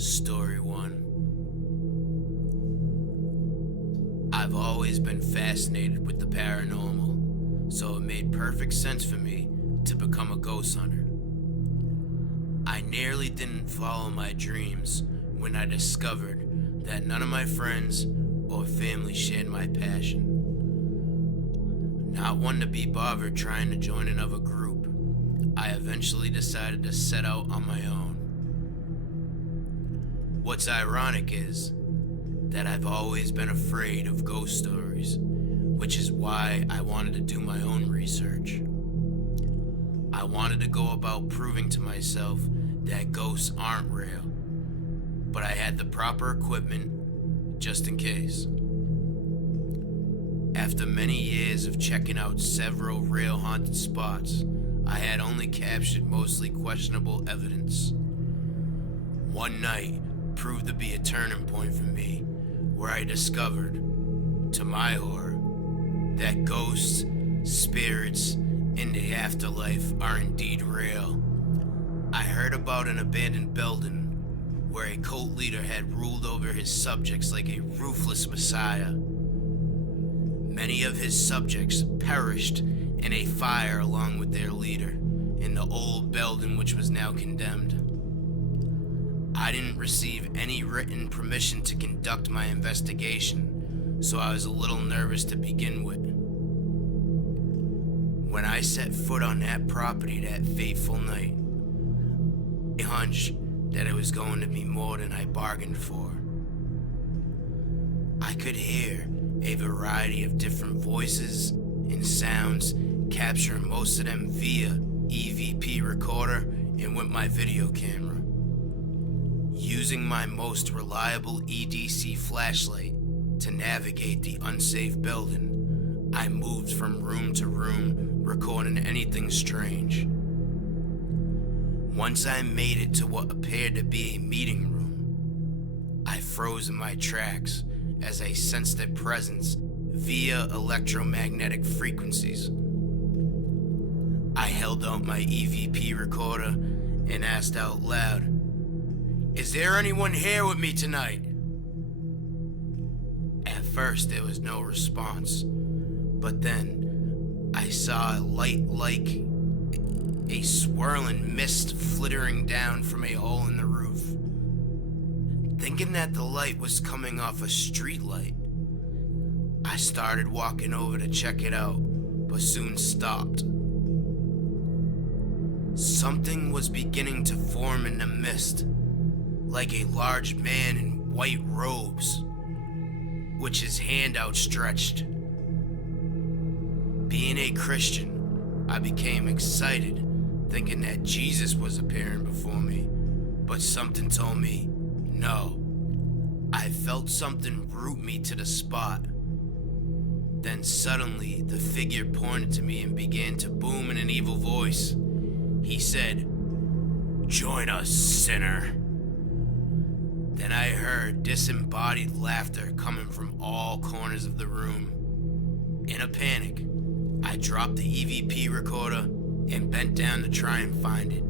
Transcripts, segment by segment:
Story 1. I've always been fascinated with the paranormal, so it made perfect sense for me to become a ghost hunter. I nearly didn't follow my dreams when I discovered that none of my friends or family shared my passion. Not one to be bothered trying to join another group, I eventually decided to set out on my own. What's ironic is that I've always been afraid of ghost stories, which is why I wanted to do my own research. I wanted to go about proving to myself that ghosts aren't real, but I had the proper equipment just in case. After many years of checking out several real haunted spots, I had only captured mostly questionable evidence. One night proved to be a turning point for me, where I discovered, to my horror, that ghosts, spirits, and the afterlife are indeed real. I heard about an abandoned building where a cult leader had ruled over his subjects like a ruthless messiah. Many of his subjects perished in a fire along with their leader in the old building, which was now condemned. I didn't receive any written permission to conduct my investigation, so I was a little nervous to begin with. When I set foot on that property that fateful night, a hunch that it was going to be more than I bargained for. I could hear a variety of different voices and sounds, capturing most of them via EVP recorder and with my video camera. Using my most reliable EDC flashlight to navigate the unsafe building, I moved from room to room, recording anything strange. Once I made it to what appeared to be a meeting room, I froze in my tracks as I sensed a presence via electromagnetic frequencies. I held out my EVP recorder and asked out loud, "Is there anyone here with me tonight?" At first there was no response, but then I saw a light like a swirling mist flittering down from a hole in the roof. Thinking that the light was coming off a street light, I started walking over to check it out, but soon stopped. Something was beginning to form in the mist, like a large man in white robes, with his hand outstretched. Being a Christian, I became excited, thinking that Jesus was appearing before me, but something told me no. I felt something root me to the spot. Then suddenly, the figure pointed to me and began to boom in an evil voice. He said, "Join us, sinner." Then I heard disembodied laughter coming from all corners of the room. In a panic, I dropped the EVP recorder and bent down to try and find it,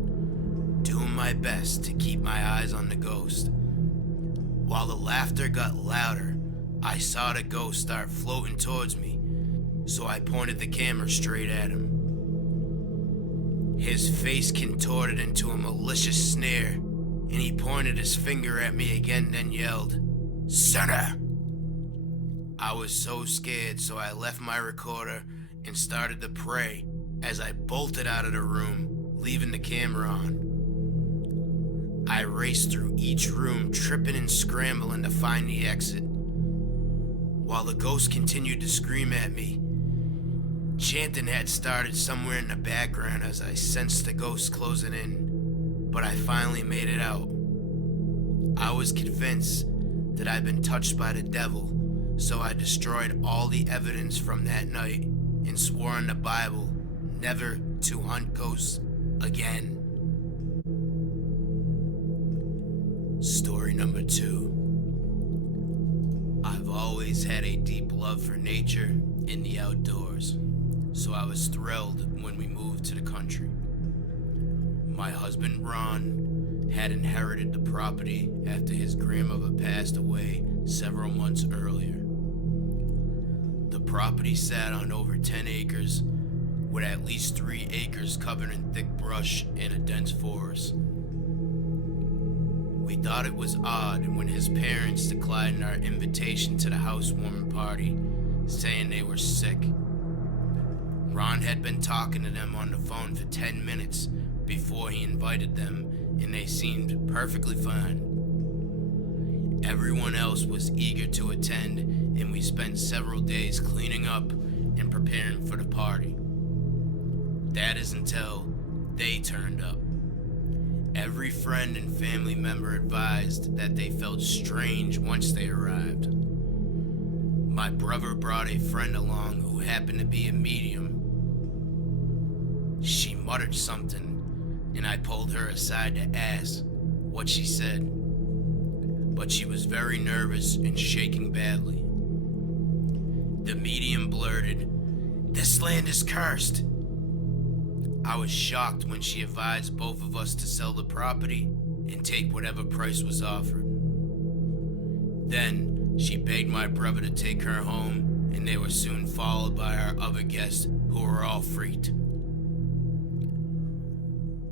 doing my best to keep my eyes on the ghost. While the laughter got louder, I saw the ghost start floating towards me, so I pointed the camera straight at him. His face contorted into a malicious sneer, and he pointed his finger at me again, then yelled, "Sinner!" I was so scared, so I left my recorder and started to pray as I bolted out of the room, leaving the camera on. I raced through each room, tripping and scrambling to find the exit, while the ghost continued to scream at me. Chanting had started somewhere in the background as I sensed the ghost closing in, but I finally made it out. I was convinced that I'd been touched by the devil, so I destroyed all the evidence from that night and swore on the Bible never to hunt ghosts again. Story number 2. I've always had a deep love for nature and the outdoors, so I was thrilled when we moved to the country. My husband Ron had inherited the property after his grandmother passed away several months earlier. The property sat on over 10 acres, with at least 3 acres covered in thick brush and a dense forest. We thought it was odd when his parents declined our invitation to the housewarming party, saying they were sick. Ron had been talking to them on the phone for 10 minutes before he invited them, and they seemed perfectly fine. Everyone else was eager to attend, and we spent several days cleaning up and preparing for the party. That is until they turned up. Every friend and family member advised that they felt strange once they arrived. My brother brought a friend along who happened to be a medium. She muttered something, and I pulled her aside to ask what she said. But she was very nervous and shaking badly. The medium blurted, "This land is cursed." I was shocked when she advised both of us to sell the property and take whatever price was offered. Then she begged my brother to take her home, and they were soon followed by our other guests, who were all freaked.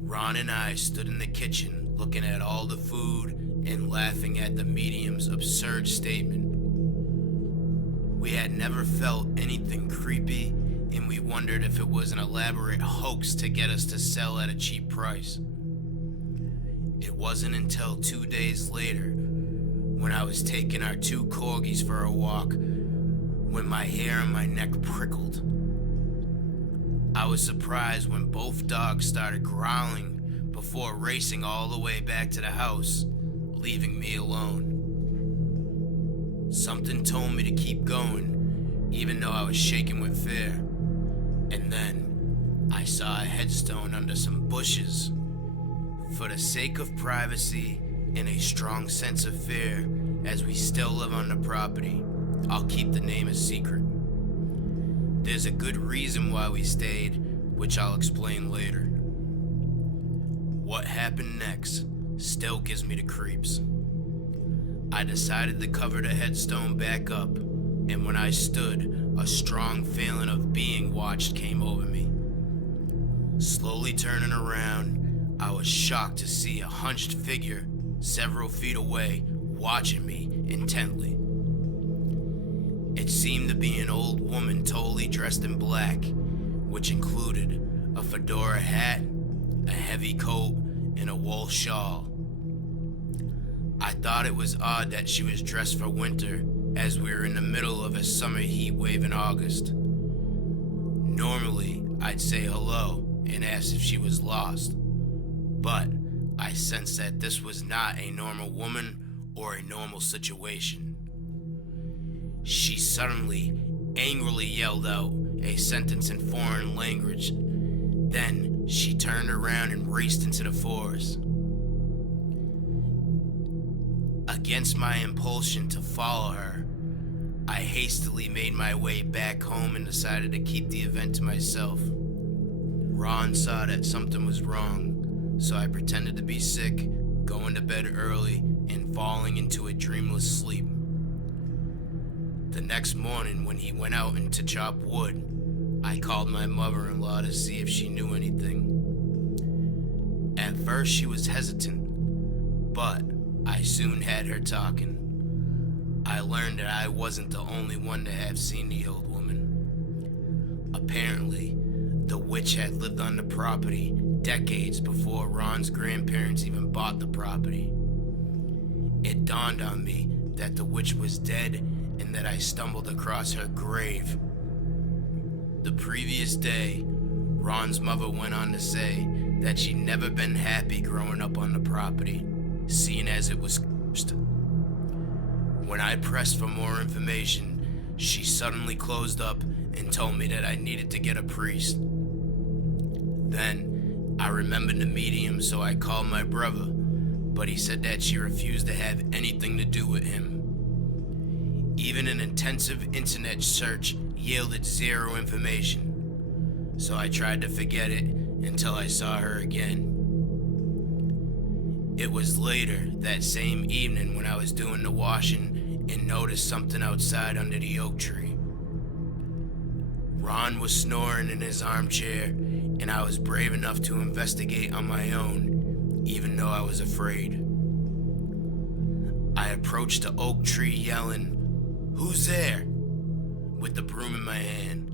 Ron and I stood in the kitchen looking at all the food and laughing at the medium's absurd statement. We had never felt anything creepy, and we wondered if it was an elaborate hoax to get us to sell at a cheap price. It wasn't until 2 days later, when I was taking our 2 corgis for a walk, when my hair on my neck prickled. I was surprised when both dogs started growling before racing all the way back to the house, leaving me alone. Something told me to keep going, even though I was shaking with fear. And then I saw a headstone under some bushes. For the sake of privacy and a strong sense of fear, as we still live on the property, I'll keep the name a secret. There's a good reason why we stayed, which I'll explain later. What happened next still gives me the creeps. I decided to cover the headstone back up, and when I stood, a strong feeling of being watched came over me. Slowly turning around, I was shocked to see a hunched figure several feet away, watching me intently. It seemed to be an old woman totally dressed in black, which included a fedora hat, a heavy coat, and a wool shawl. I thought it was odd that she was dressed for winter, as we were in the middle of a summer heat wave in August. Normally, I'd say hello and ask if she was lost, but I sensed that this was not a normal woman or a normal situation. She suddenly, angrily yelled out a sentence in foreign language. Then she turned around and raced into the forest. Against my impulsion to follow her, I hastily made my way back home and decided to keep the event to myself. Ron saw that something was wrong, so I pretended to be sick, going to bed early, and falling into a dreamless sleep. The next morning, when he went out to chop wood, I called my mother-in-law to see if she knew anything. At first, she was hesitant, but I soon had her talking. I learned that I wasn't the only one to have seen the old woman. Apparently, the witch had lived on the property decades before Ron's grandparents even bought the property. It dawned on me that the witch was dead and that I stumbled across her grave. The previous day, Ron's mother went on to say that she'd never been happy growing up on the property, seeing as it was cursed. When I pressed for more information, she suddenly closed up and told me that I needed to get a priest. Then, I remembered the medium, so I called my brother, but he said that she refused to have anything to do with him. Even an intensive internet search yielded zero information, so I tried to forget it until I saw her again. It was later that same evening when I was doing the washing and noticed something outside under the oak tree. Ron was snoring in his armchair, and I was brave enough to investigate on my own, even though I was afraid. I approached the oak tree yelling, "Who's there?" with the broom in my hand.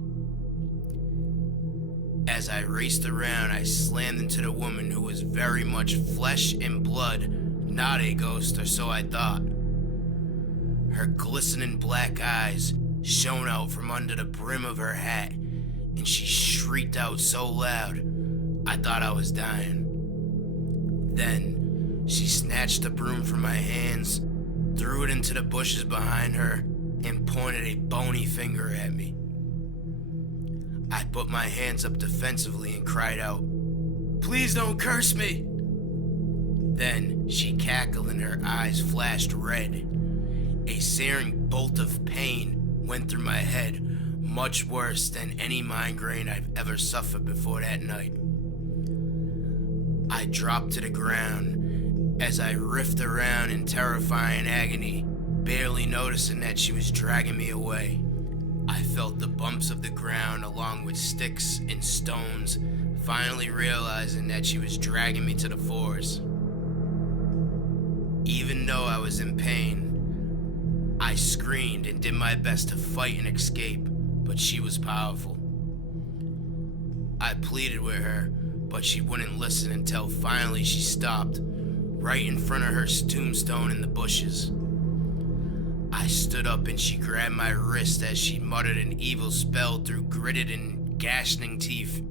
As I raced around, I slammed into the woman, who was very much flesh and blood, not a ghost, or so I thought. Her glistening black eyes shone out from under the brim of her hat, and she shrieked out so loud, I thought I was dying. Then, she snatched the broom from my hands, threw it into the bushes behind her, and pointed a bony finger at me. I put my hands up defensively and cried out, "Please don't curse me!" Then she cackled and her eyes flashed red. A searing bolt of pain went through my head, much worse than any migraine I've ever suffered before that night. I dropped to the ground as I riffed around in terrifying agony, barely noticing that she was dragging me away. I felt the bumps of the ground along with sticks and stones, finally realizing that she was dragging me to the forest. Even though I was in pain, I screamed and did my best to fight and escape, but she was powerful. I pleaded with her, but she wouldn't listen until finally she stopped, right in front of her tombstone in the bushes. I stood up and she grabbed my wrist as she muttered an evil spell through gritted and ghastly teeth.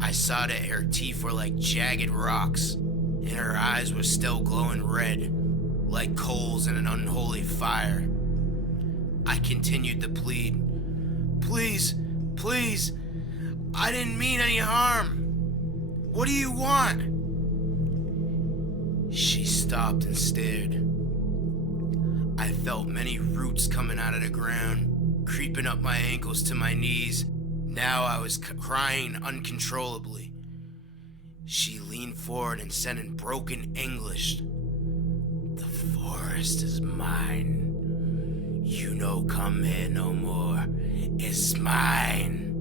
I saw that her teeth were like jagged rocks, and her eyes were still glowing red, like coals in an unholy fire. I continued to plead, "Please, please, I didn't mean any harm. What do you want?" She stopped and stared. I felt many roots coming out of the ground, creeping up my ankles to my knees. Now I was crying uncontrollably. She leaned forward and said in broken English, "The forest is mine. You no come here no more. It's mine."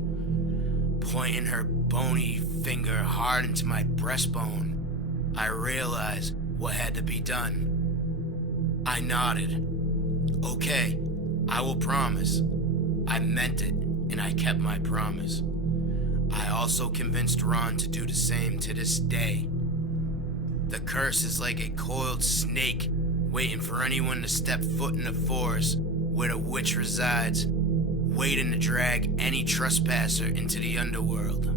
Pointing her bony finger hard into my breastbone, I realized what had to be done. I nodded. "Okay, I will promise." I meant it, and I kept my promise. I also convinced Ron to do the same to this day. The curse is like a coiled snake waiting for anyone to step foot in the forest where the witch resides, waiting to drag any trespasser into the underworld.